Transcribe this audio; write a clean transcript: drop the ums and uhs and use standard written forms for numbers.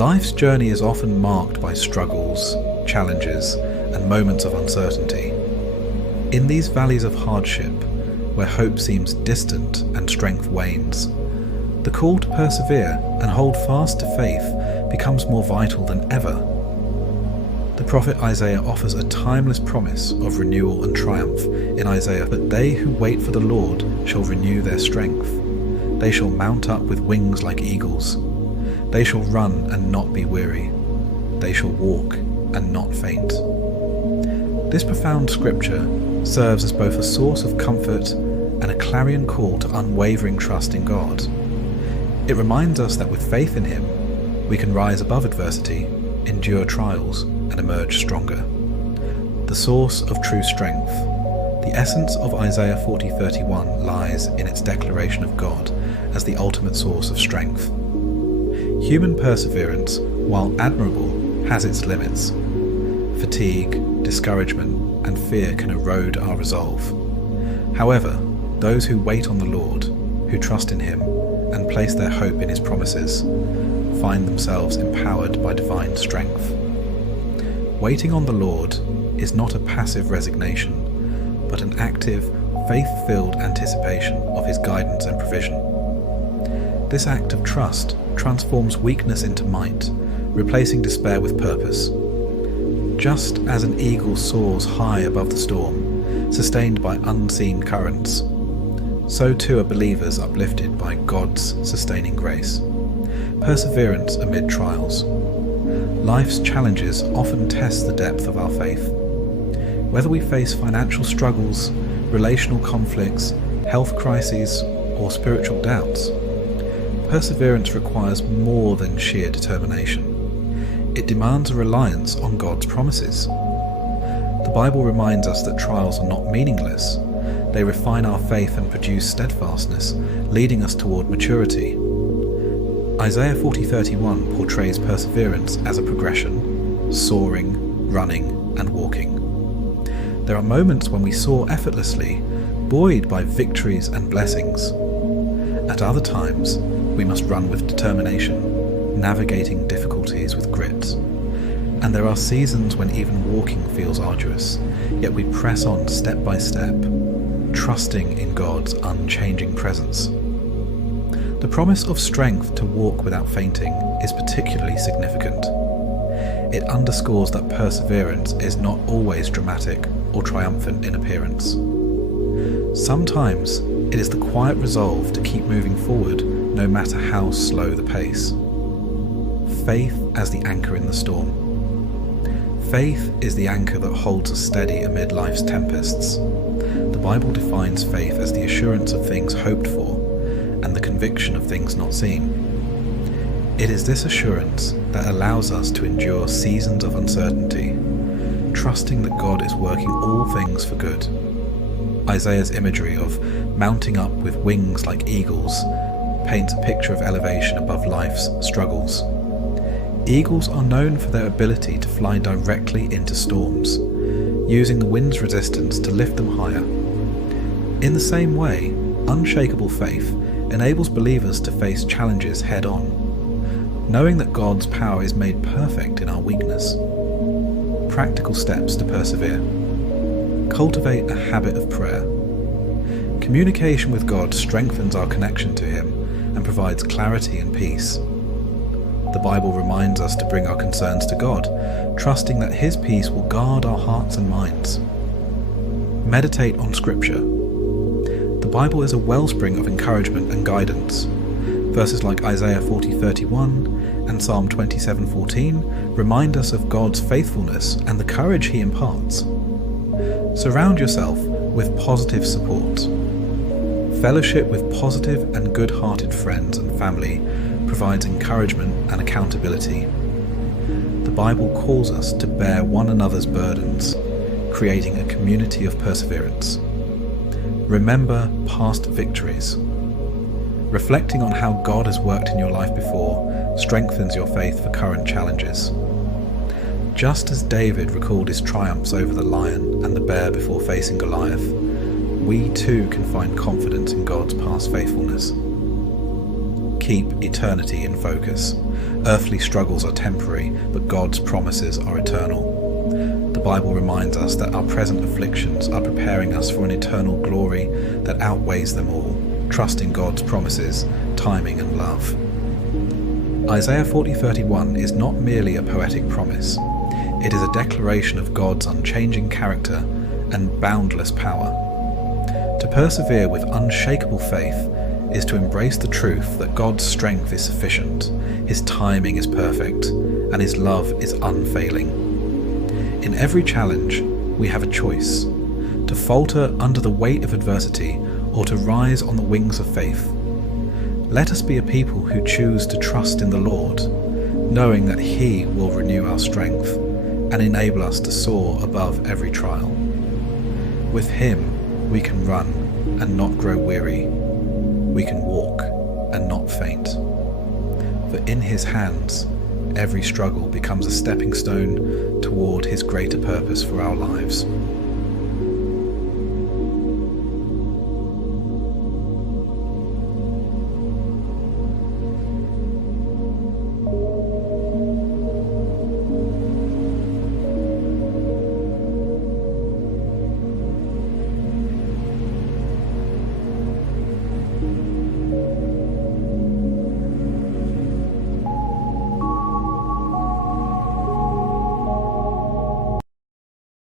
Life's journey is often marked by struggles, challenges, and moments of uncertainty. In these valleys of hardship, where hope seems distant and strength wanes, the call to persevere and hold fast to faith becomes more vital than ever. The prophet Isaiah offers a timeless promise of renewal and triumph in Isaiah, "But they who wait for the Lord shall renew their strength. They shall mount up with wings like eagles. They shall run and not be weary. They shall walk and not faint." This profound scripture serves as both a source of comfort and a clarion call to unwavering trust in God. It reminds us that with faith in Him, we can rise above adversity, endure trials, and emerge stronger. The source of true strength. The essence of Isaiah 40:31 lies in its declaration of God as the ultimate source of strength. Human perseverance, while admirable, has its limits. Fatigue, discouragement, and fear can erode our resolve. However, those who wait on the Lord, who trust in Him, and place their hope in His promises, find themselves empowered by divine strength. Waiting on the Lord is not a passive resignation, but an active, faith-filled anticipation of His guidance and provision. This act of trust transforms weakness into might, replacing despair with purpose. Just as an eagle soars high above the storm, sustained by unseen currents, so too are believers uplifted by God's sustaining grace. Perseverance amid trials. Life's challenges often test the depth of our faith. Whether we face financial struggles, relational conflicts, health crises, or spiritual doubts, perseverance requires more than sheer determination. It demands a reliance on God's promises. The Bible reminds us that trials are not meaningless. They refine our faith and produce steadfastness, leading us toward maturity. Isaiah 40:31 portrays perseverance as a progression: soaring, running, and walking. There are moments when we soar effortlessly, buoyed by victories and blessings. At other times, we must run with determination, navigating difficulties with grit. And there are seasons when even walking feels arduous, yet we press on step by step, trusting in God's unchanging presence. The promise of strength to walk without fainting is particularly significant. It underscores that perseverance is not always dramatic or triumphant in appearance. Sometimes it is the quiet resolve to keep moving forward no matter how slow the pace. Faith as the anchor in the storm. Faith is the anchor that holds us steady amid life's tempests. The Bible defines faith as the assurance of things hoped for and the conviction of things not seen. It is this assurance that allows us to endure seasons of uncertainty, trusting that God is working all things for good. Isaiah's imagery of mounting up with wings like eagles paints a picture of elevation above life's struggles. Eagles are known for their ability to fly directly into storms, using the wind's resistance to lift them higher. In the same way, unshakable faith enables believers to face challenges head-on, knowing that God's power is made perfect in our weakness. Practical steps to persevere. Cultivate a habit of prayer. Communication with God strengthens our connection to Him and provides clarity and peace. The Bible reminds us to bring our concerns to God, trusting that His peace will guard our hearts and minds. Meditate on Scripture. The Bible is a wellspring of encouragement and guidance. Verses like Isaiah 40:31 and Psalm 27:14 remind us of God's faithfulness and the courage He imparts. Surround yourself with positive support. Fellowship with positive and good-hearted friends and family provides encouragement and accountability. The Bible calls us to bear one another's burdens, creating a community of perseverance. Remember past victories. Reflecting on how God has worked in your life before strengthens your faith for current challenges. Just as David recalled his triumphs over the lion and the bear before facing Goliath, we too can find confidence in God's past faithfulness. keep eternity in focus. Earthly struggles are temporary, but God's promises are eternal. The Bible reminds us that our present afflictions are preparing us for an eternal glory that outweighs them all. Trust in God's promises, timing and love. Isaiah 40:31 is not merely a poetic promise. It is a declaration of God's unchanging character and boundless power. To persevere with unshakable faith is to embrace the truth that God's strength is sufficient, His timing is perfect, and His love is unfailing. In every challenge, we have a choice: to falter under the weight of adversity or to rise on the wings of faith. Let us be a people who choose to trust in the Lord, knowing that He will renew our strength and enable us to soar above every trial. With Him, we can run and not grow weary. We can walk and not faint. For in His hands, every struggle becomes a stepping stone toward His greater purpose for our lives.